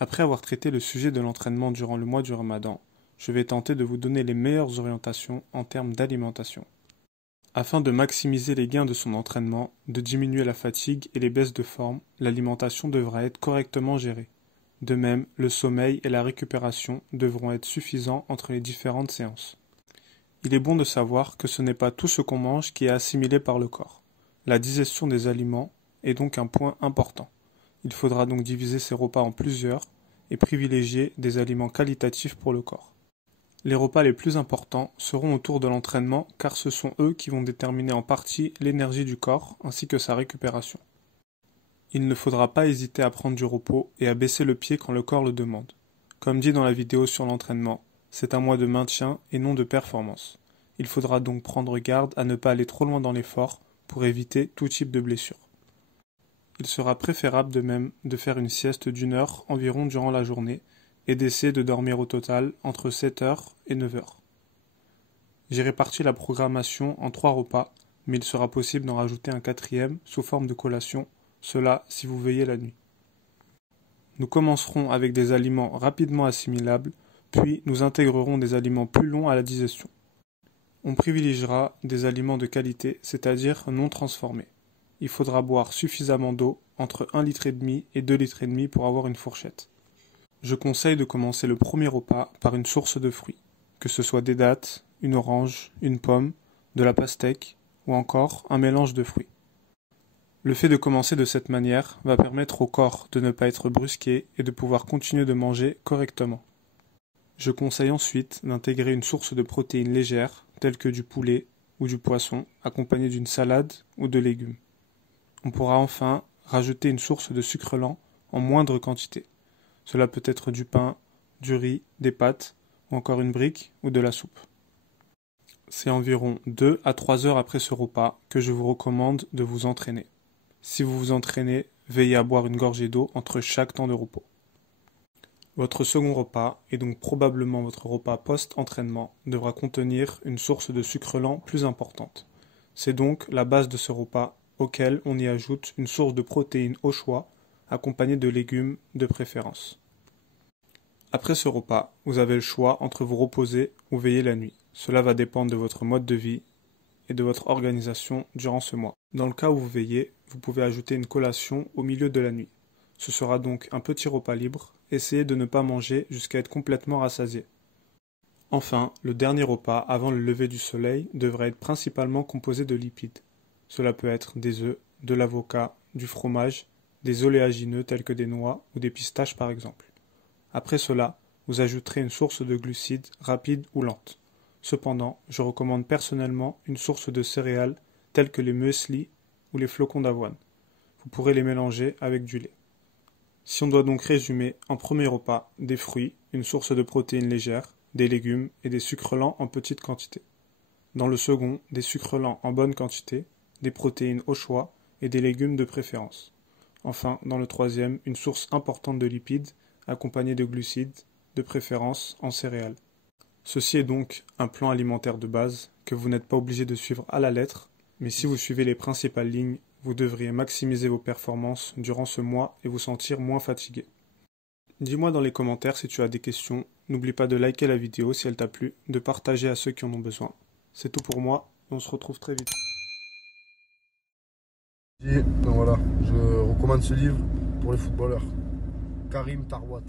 Après avoir traité le sujet de l'entraînement durant le mois du Ramadan, je vais tenter de vous donner les meilleures orientations en termes d'alimentation. Afin de maximiser les gains de son entraînement, de diminuer la fatigue et les baisses de forme, l'alimentation devra être correctement gérée. De même, le sommeil et la récupération devront être suffisants entre les différentes séances. Il est bon de savoir que ce n'est pas tout ce qu'on mange qui est assimilé par le corps. La digestion des aliments est donc un point important. Il faudra donc diviser ces repas en plusieurs et privilégier des aliments qualitatifs pour le corps. Les repas les plus importants seront autour de l'entraînement car ce sont eux qui vont déterminer en partie l'énergie du corps ainsi que sa récupération. Il ne faudra pas hésiter à prendre du repos et à baisser le pied quand le corps le demande. Comme dit dans la vidéo sur l'entraînement, c'est un mois de maintien et non de performance. Il faudra donc prendre garde à ne pas aller trop loin dans l'effort pour éviter tout type de blessure. Il sera préférable de même de faire une sieste d'1 heure environ durant la journée et d'essayer de dormir au total entre 7 heures et 9 heures. J'ai réparti la programmation en 3 repas, mais il sera possible d'en rajouter un 4e sous forme de collation, cela si vous veillez la nuit. Nous commencerons avec des aliments rapidement assimilables, puis nous intégrerons des aliments plus longs à la digestion. On privilégiera des aliments de qualité, c'est-à-dire non transformés. Il faudra boire suffisamment d'eau, entre 1,5 litre et 2,5 litres pour avoir une fourchette. Je conseille de commencer le premier repas par une source de fruits, que ce soit des dattes, une orange, une pomme, de la pastèque ou encore un mélange de fruits. Le fait de commencer de cette manière va permettre au corps de ne pas être brusqué et de pouvoir continuer de manger correctement. Je conseille ensuite d'intégrer une source de protéines légères, telles que du poulet ou du poisson, accompagnée d'une salade ou de légumes. On pourra enfin rajouter une source de sucre lent en moindre quantité. Cela peut être du pain, du riz, des pâtes, ou encore une brique ou de la soupe. C'est environ 2 à 3 heures après ce repas que je vous recommande de vous entraîner. Si vous vous entraînez, veillez à boire une gorgée d'eau entre chaque temps de repos. Votre second repas, et donc probablement votre repas post-entraînement, devra contenir une source de sucre lent plus importante. C'est donc la base de ce repas, auquel on y ajoute une source de protéines au choix, accompagnée de légumes de préférence. Après ce repas, vous avez le choix entre vous reposer ou veiller la nuit. Cela va dépendre de votre mode de vie et de votre organisation durant ce mois. Dans le cas où vous veillez, vous pouvez ajouter une collation au milieu de la nuit. Ce sera donc un petit repas libre. Essayez de ne pas manger jusqu'à être complètement rassasié. Enfin, le dernier repas avant le lever du soleil devrait être principalement composé de lipides. Cela peut être des œufs, de l'avocat, du fromage, des oléagineux tels que des noix ou des pistaches par exemple. Après cela, vous ajouterez une source de glucides rapide ou lente. Cependant, je recommande personnellement une source de céréales telles que les muesli ou les flocons d'avoine. Vous pourrez les mélanger avec du lait. Si on doit donc résumer, en premier repas, des fruits, une source de protéines légères, des légumes et des sucres lents en petite quantité. Dans le second, des sucres lents en bonne quantité, des protéines au choix et des légumes de préférence. Enfin, dans le troisième, une source importante de lipides, accompagnée de glucides, de préférence en céréales. Ceci est donc un plan alimentaire de base que vous n'êtes pas obligé de suivre à la lettre, mais si vous suivez les principales lignes, vous devriez maximiser vos performances durant ce mois et vous sentir moins fatigué. Dis-moi dans les commentaires si tu as des questions, n'oublie pas de liker la vidéo si elle t'a plu, de partager à ceux qui en ont besoin. C'est tout pour moi, et on se retrouve très vite. Et donc voilà, je recommande ce livre pour les footballeurs. Karim Tarwat.